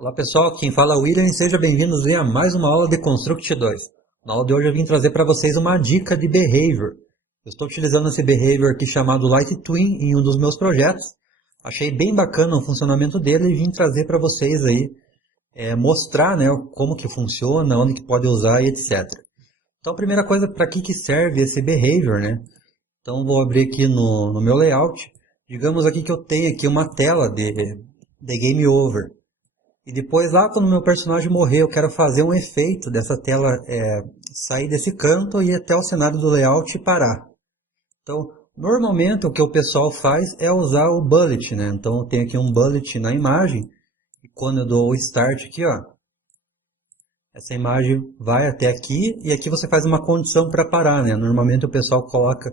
Olá pessoal, quem fala é o William e sejam bem-vindos a mais uma aula de Construct 2. Na aula de hoje eu vim trazer para vocês uma dica de Behavior. Eu estou utilizando esse Behavior aqui chamado Light Twin em um dos meus projetos. Achei bem bacana o funcionamento dele e vim trazer para vocês aí, mostrar, né, como que funciona, onde que pode usar e etc. Então a primeira coisa, para que serve esse Behavior, né? Então vou abrir aqui no meu layout. Digamos aqui que eu tenho aqui uma tela de Game Over. E depois lá quando meu personagem morrer, eu quero fazer um efeito dessa tela sair desse canto e ir até o cenário do layout e parar. Então, normalmente o que o pessoal faz é usar o bullet, né? Então eu tenho aqui um bullet na imagem e quando eu dou o start aqui, ó, essa imagem vai até aqui e aqui você faz uma condição para parar, né? Normalmente o pessoal coloca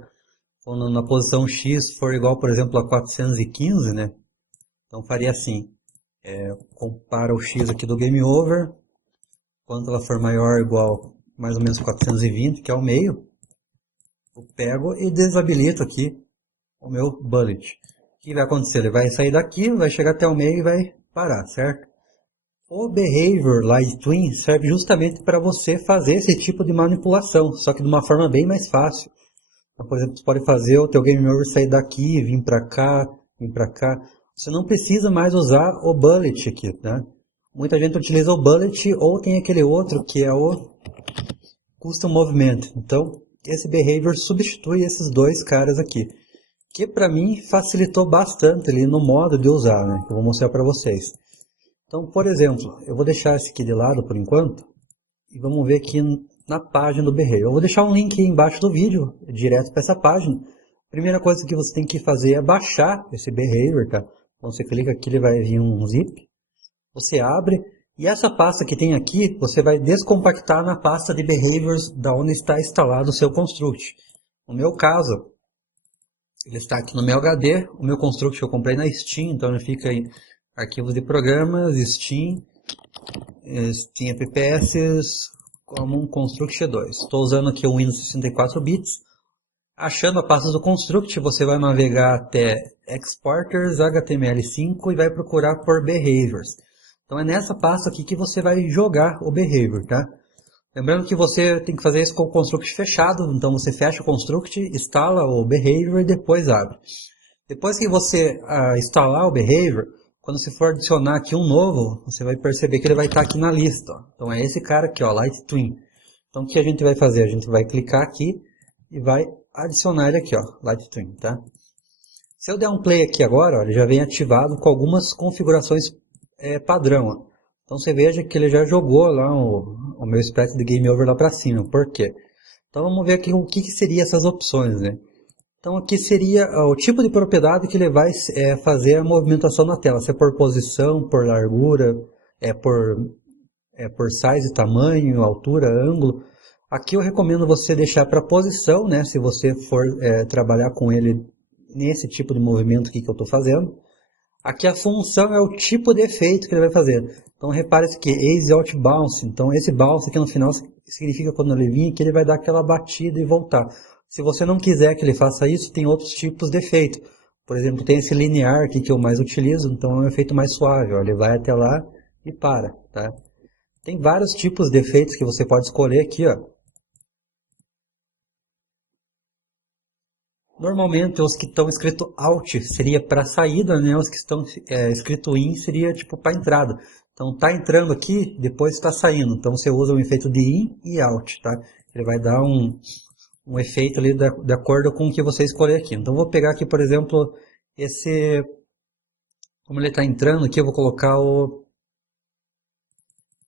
quando na posição X for igual, por exemplo, a 415, né? Então faria assim. Compara o X aqui do Game Over, quando ela for maior ou igual mais ou menos 420, que é o meio, eu pego e desabilito aqui o meu bullet. O que vai acontecer? Ele vai sair daqui, vai chegar até o meio e vai parar, certo? O Behavior Light Twin serve justamente para você fazer esse tipo de manipulação, só que de uma forma bem mais fácil. Então, por exemplo, você pode fazer o teu Game Over sair daqui, vir para cá, vir para cá. Você não precisa mais usar o bullet aqui, né? Muita gente utiliza o bullet ou tem aquele outro que é o custom movement. Então, esse behavior substitui esses dois caras aqui, que para mim facilitou bastante ali no modo de usar, né? Que eu vou mostrar para vocês. Então, por exemplo, eu vou deixar esse aqui de lado por enquanto e vamos ver aqui na página do behavior. Eu vou deixar um link aí embaixo do vídeo, direto para essa página. Primeira coisa que você tem que fazer é baixar esse behavior, tá? Então você clica aqui, ele vai vir um zip. Você abre e essa pasta que tem aqui, você vai descompactar na pasta de behaviors da onde está instalado o seu construct. No meu caso, ele está aqui no meu HD, o meu construct eu comprei na Steam, então ele fica em arquivos de programas, Steam FPS, como um Construct 2. Estou usando aqui o Windows 64 bits. Achando a pasta do Construct, você vai navegar até Exporters, HTML5 e vai procurar por Behaviors. Então é nessa pasta aqui que você vai jogar o Behavior, tá? Lembrando que você tem que fazer isso com o Construct fechado, então você fecha o Construct, instala o Behavior e depois abre. Depois que você instalar o Behavior, quando você for adicionar aqui um novo, você vai perceber que ele vai estar aqui na lista. Ó. Então é esse cara aqui, ó, Light Twin. Então o que a gente vai fazer? A gente vai clicar aqui e vai adicionar ele aqui, ó, Light Twin, tá? Se eu der um play aqui agora, ó, ele já vem ativado com algumas configurações padrão, ó. Então você veja que ele já jogou lá o meu spec de Game Over lá para cima. Por quê? Então vamos ver aqui o que seria essas opções, né? Então aqui seria o tipo de propriedade que ele vai fazer a movimentação na tela. Se é por posição, por largura, por size, tamanho, altura, ângulo. Aqui eu recomendo você deixar para posição, né? Se você for trabalhar com ele nesse tipo de movimento aqui que eu estou fazendo. Aqui a função é o tipo de efeito que ele vai fazer. Então repare que ease out bounce. Então esse bounce aqui no final significa quando ele vir que ele vai dar aquela batida e voltar. Se você não quiser que ele faça isso, tem outros tipos de efeito. Por exemplo, tem esse linear aqui que eu mais utilizo, então é um efeito mais suave. Ó. Ele vai até lá e para. Tá? Tem vários tipos de efeitos que você pode escolher aqui. Ó. Normalmente os que estão escrito out seria para saída, né? Os que estão escrito in seria tipo para entrada. Então tá entrando aqui, depois está saindo. Então você usa o efeito de in e out, tá? Ele vai dar um efeito ali de acordo com o que você escolher aqui. Então vou pegar aqui, por exemplo, esse, como ele está entrando aqui, eu vou colocar o,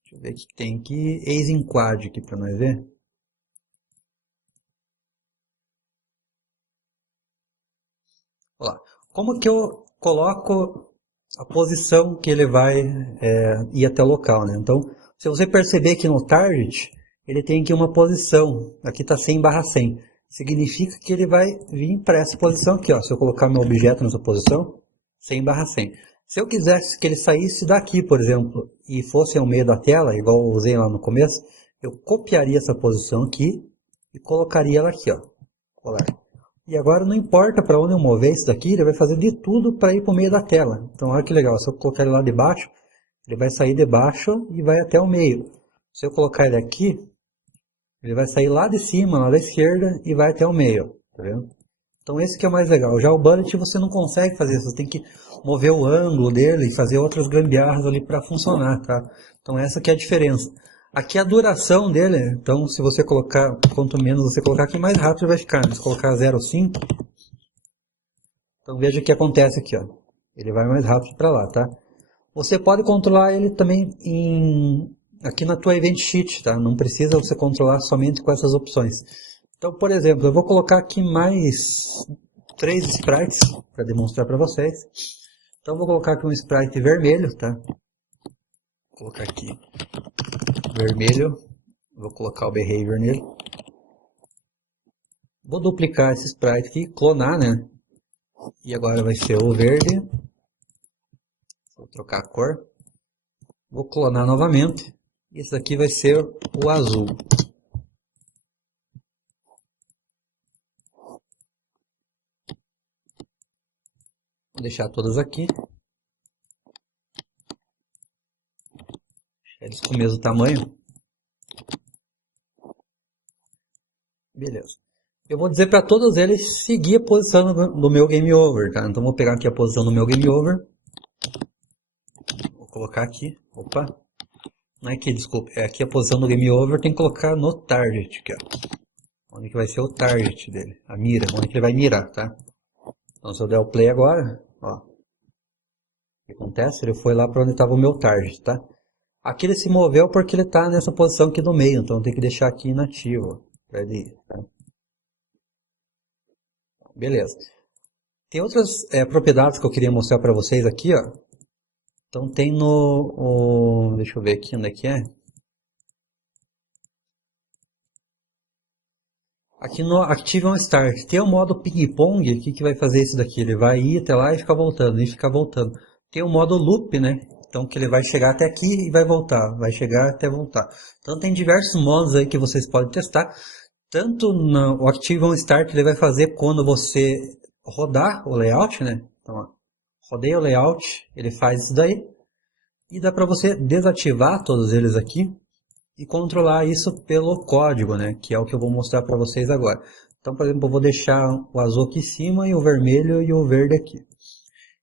deixa eu ver o que tem aqui, ease in quad aqui para nós ver. Olha lá. Como que eu coloco a posição que ele vai ir até o local, né? Então, se você perceber que no target, ele tem aqui uma posição, aqui está 100/100, significa que ele vai vir para essa posição aqui, ó. Se eu colocar meu objeto nessa posição, 100/100. Se eu quisesse que ele saísse daqui, por exemplo, e fosse ao meio da tela, igual eu usei lá no começo, eu copiaria essa posição aqui e colocaria ela aqui, ó. Colar. E agora não importa para onde eu mover isso daqui, ele vai fazer de tudo para ir para o meio da tela. Então olha que legal, se eu colocar ele lá de baixo, ele vai sair de baixo e vai até o meio. Se eu colocar ele aqui, ele vai sair lá de cima, lá da esquerda e vai até o meio, tá vendo? Então esse que é o mais legal. Já o bullet você não consegue fazer isso, você tem que mover o ângulo dele e fazer outras gambiarras ali para funcionar, tá? Então essa que é a diferença. Aqui a duração dele, então se você colocar, quanto menos você colocar aqui, mais rápido vai ficar. Se colocar 0,5, então veja o que acontece aqui, ó. Ele vai mais rápido para lá, tá? Você pode controlar ele também aqui na tua Event Sheet, tá? Não precisa você controlar somente com essas opções. Então, por exemplo, eu vou colocar aqui mais 3 sprites para demonstrar para vocês. Então, vou colocar aqui um sprite vermelho, tá? Vou colocar aqui vermelho. Vou colocar o behavior nele. Vou duplicar esse sprite aqui, clonar, né? E agora vai ser o verde. Vou trocar a cor. Vou clonar novamente. E esse daqui vai ser o azul. Vou deixar todas aqui. Deixar eles com o mesmo tamanho. Beleza. Eu vou dizer para todos eles seguir a posição do meu Game Over, tá? Então vou pegar aqui a posição do meu Game Over. Vou colocar aqui. Opa. Não é aqui, desculpa. É aqui a posição do Game Over, tem que colocar no Target, aqui, ó. Onde que vai ser o Target dele. A mira, onde que ele vai mirar, tá? Então se eu der o Play agora, ó. O que acontece? Ele foi lá para onde estava o meu Target, tá? Aqui ele se moveu porque ele está nessa posição aqui do meio, então tem que deixar aqui inativo, para ele ir, tá? Beleza. Tem outras propriedades que eu queria mostrar para vocês aqui, ó. Então tem deixa eu ver aqui onde é que é. Aqui no Active on Start, tem o modo ping-pong, o que vai fazer isso daqui? Ele vai ir até lá e ficar voltando, e ficar voltando. Tem o modo loop, né? Então que ele vai chegar até aqui e vai voltar, vai chegar até voltar. Então tem diversos modos aí que vocês podem testar. Tanto no Active on Start ele vai fazer quando você rodar o layout, né? Então, ó, rodei o layout, ele faz isso daí. E dá para você desativar todos eles aqui e controlar isso pelo código, né? Que é o que eu vou mostrar para vocês agora. Então, por exemplo, eu vou deixar o azul aqui em cima e o vermelho e o verde aqui.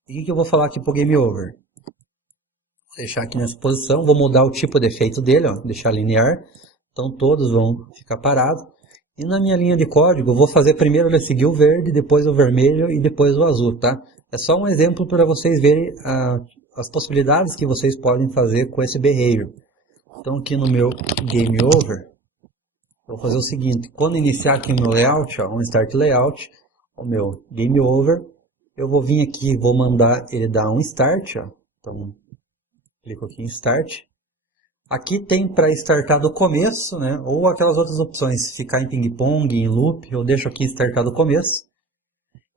E o que eu vou falar aqui para o Game Over? Vou deixar aqui nessa posição, vou mudar o tipo de efeito dele, ó, deixar linear. Então todos vão ficar parados. E na minha linha de código, eu vou fazer primeiro ele seguir o verde, depois o vermelho e depois o azul, tá? É só um exemplo para vocês verem as possibilidades que vocês podem fazer com esse behavior. Então aqui no meu Game Over, eu vou fazer o seguinte, quando iniciar aqui o meu layout, ó, um Start Layout, o meu Game Over, eu vou vir aqui e vou mandar ele dar um Start, ó. Então, clico aqui em Start. Aqui tem para startar do começo, né? Ou aquelas outras opções, ficar em ping-pong, em loop, eu deixo aqui startar do começo.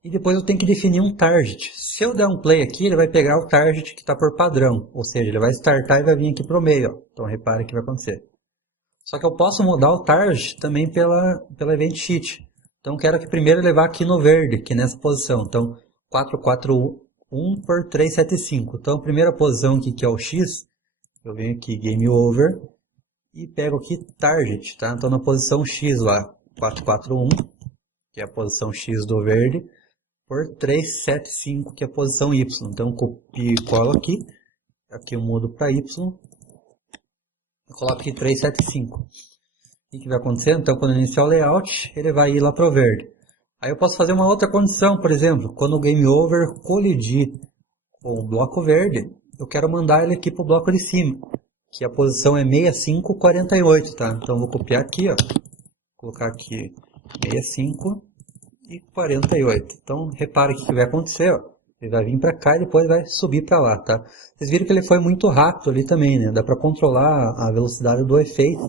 E depois eu tenho que definir um target. Se eu der um play aqui, ele vai pegar o target que está por padrão. Ou seja, ele vai startar e vai vir aqui para o meio. Ó. Então repare o que vai acontecer. Só que eu posso mudar o target também pela Event Sheet. Então eu quero que primeiro levar aqui no verde, aqui nessa posição. Então 441 por 375. Então a primeira posição aqui que é o X, eu venho aqui Game Over e pego aqui Target, tá? Então na posição X lá, 441, que é a posição X do verde, por 375, que é a posição Y. Então copio e colo aqui, aqui eu mudo para Y, eu coloco aqui 375. O que vai acontecer? Então quando eu iniciar o layout, ele vai ir lá para o verde. Aí eu posso fazer uma outra condição, por exemplo, quando o Game Over colidir com o bloco verde, eu quero mandar ele aqui para o bloco de cima, que a posição é 6548, tá? Então eu vou copiar aqui, ó, colocar aqui 65 e 48. Então repare o que vai acontecer, ó. Ele vai vir para cá e depois vai subir para lá, tá? Vocês viram que ele foi muito rápido ali também, né? Dá para controlar a velocidade do efeito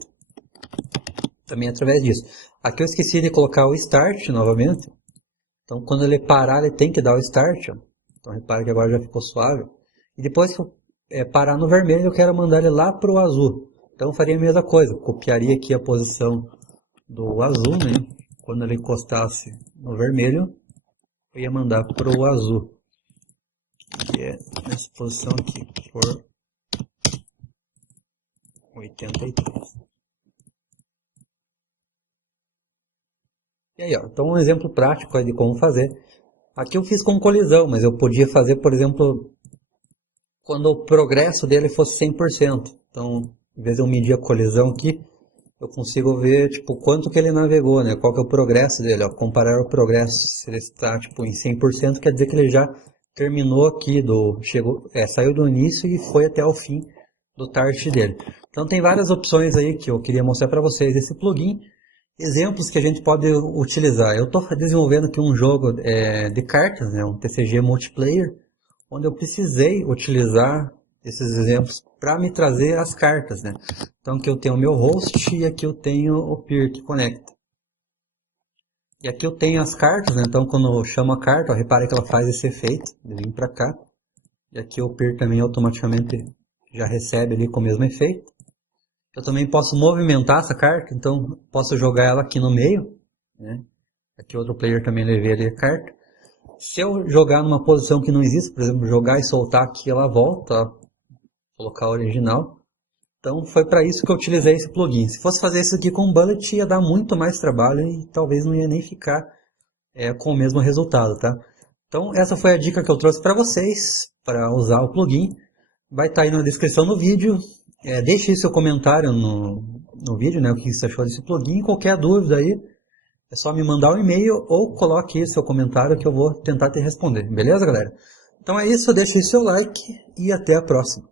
também através disso. Aqui eu esqueci de colocar o Start novamente. Então quando ele parar, ele tem que dar o Start, ó. Então repare que agora já ficou suave. E depois que eu parar no vermelho, eu quero mandar ele lá para o azul. Então eu faria a mesma coisa. Copiaria aqui a posição do azul, né? Quando ele encostasse no vermelho, eu ia mandar para o azul. Que é nessa posição aqui. Por 83. E aí, ó, então um exemplo prático aí de como fazer. Aqui eu fiz com colisão, mas eu podia fazer, por exemplo, quando o progresso dele fosse 100%. Então, em vez de eu medir a colisão aqui, eu consigo ver, tipo, quanto que ele navegou, né? Qual que é o progresso dele, ó. Comparar o progresso. Se ele está, tipo, em 100%, quer dizer que ele já terminou aqui, saiu do início e foi até o fim do target dele. Então, tem várias opções aí que eu queria mostrar para vocês. Esse plugin, exemplos que a gente pode utilizar. Eu estou desenvolvendo aqui um jogo de cartas, né? Um TCG multiplayer, onde eu precisei utilizar esses exemplos para me trazer as cartas, né? Então aqui eu tenho o meu host e aqui eu tenho o peer que conecta. E aqui eu tenho as cartas, né? Então quando eu chamo a carta, ó, repare que ela faz esse efeito de vir para cá. E aqui o peer também automaticamente já recebe ali com o mesmo efeito. Eu também posso movimentar essa carta, então posso jogar ela aqui no meio, né? Aqui outro player também levei ali a carta. Se eu jogar numa posição que não existe, por exemplo, jogar e soltar aqui, ela volta, ó, colocar a original. Então foi para isso que eu utilizei esse plugin. Se fosse fazer isso aqui com o Bullet, ia dar muito mais trabalho e talvez não ia nem ficar com o mesmo resultado, tá? Então essa foi a dica que eu trouxe para vocês, para usar o plugin. Vai estar aí na descrição do vídeo. Deixe aí seu comentário no vídeo, né, o que você achou desse plugin. Qualquer dúvida aí, é só me mandar um e-mail ou coloque aí seu comentário que eu vou tentar te responder. Beleza, galera? Então é isso, deixe aí seu like e até a próxima.